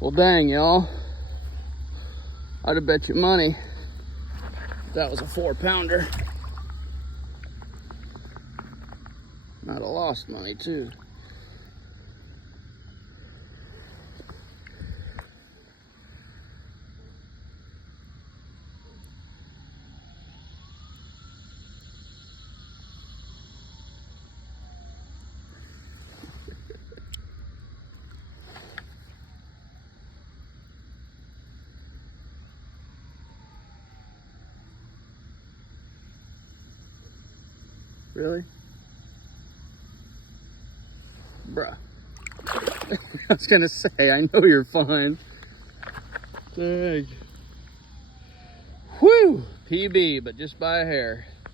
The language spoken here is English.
Well, dang, y'all. I'd have bet you money that was a 4-pounder. I'd have lost money, too. Really? Bruh. I was gonna say, I know you're fine. Dang. Whew! PB, but just by a hair.